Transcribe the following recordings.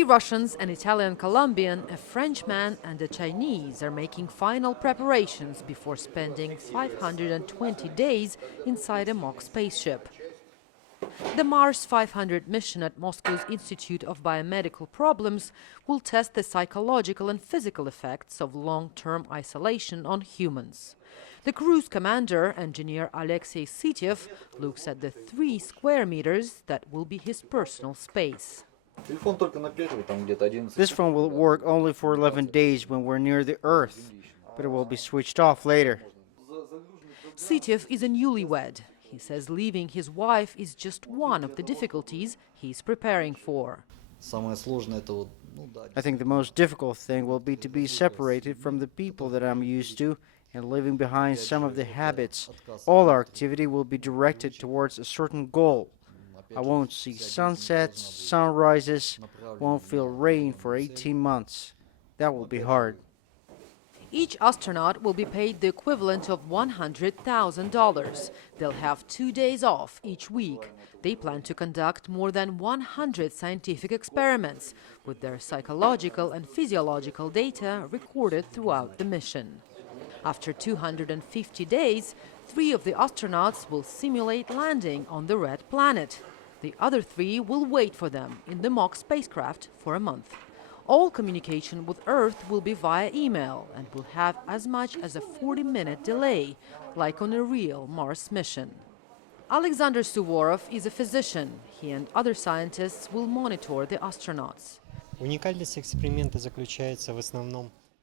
Three Russians, an Italian Colombian, a Frenchman and a Chinese are making final preparations before spending 520 days inside a mock spaceship. The Mars 500 mission at Moscow's Institute of Biomedical Problems will test the psychological and physical effects of long-term isolation on humans. The crew's commander, engineer Alexei Sityev, looks at the 3 square meters that will be his personal space. This phone will work only for 11 days when we're near the Earth, but it will be switched off later. Sityev is a newlywed. He says leaving his wife is just one of the difficulties he's preparing for. I think the most difficult thing will be to be separated from the people that I'm used to and leaving behind some of the habits. All our activity will be directed towards a certain goal. I won't see sunsets, sunrises, won't feel rain for 18 months. That will be hard. Each astronaut will be paid the equivalent of $100,000. They'll have 2 days off each week. They plan to conduct more than 100 scientific experiments with their psychological and physiological data recorded throughout the mission. After 250 days, 3 of the astronauts will simulate landing on the red planet. The other 3 will wait for them in the mock spacecraft for a month. All communication with Earth will be via email and will have as much as a 40-minute delay, like on a real Mars mission. Alexander Suvorov is a physician. He and other scientists will monitor the astronauts.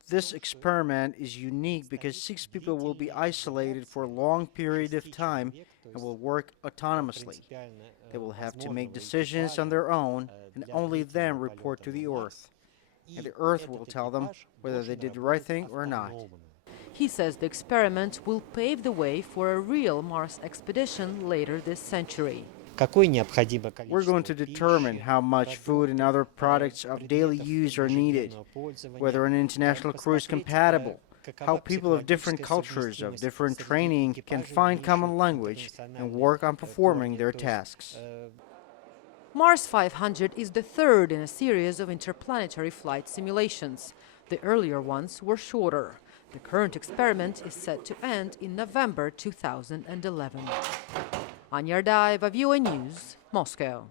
This experiment is unique because 6 people will be isolated for a long period of time and will work autonomously. They will have to make decisions on their own and only then report to the Earth. And the Earth will tell them whether they did the right thing or not. He says the experiment will pave the way for a real Mars expedition later this century. We're going to determine how much food and other products of daily use are needed, whether an international crew is compatible, how people of different cultures, of different training can find common language and work on performing their tasks. Mars 500 is the third in a series of interplanetary flight simulations. The earlier ones were shorter. The current experiment is set to end in November 2011. Anya Ardaeva, VOA News, Moscow.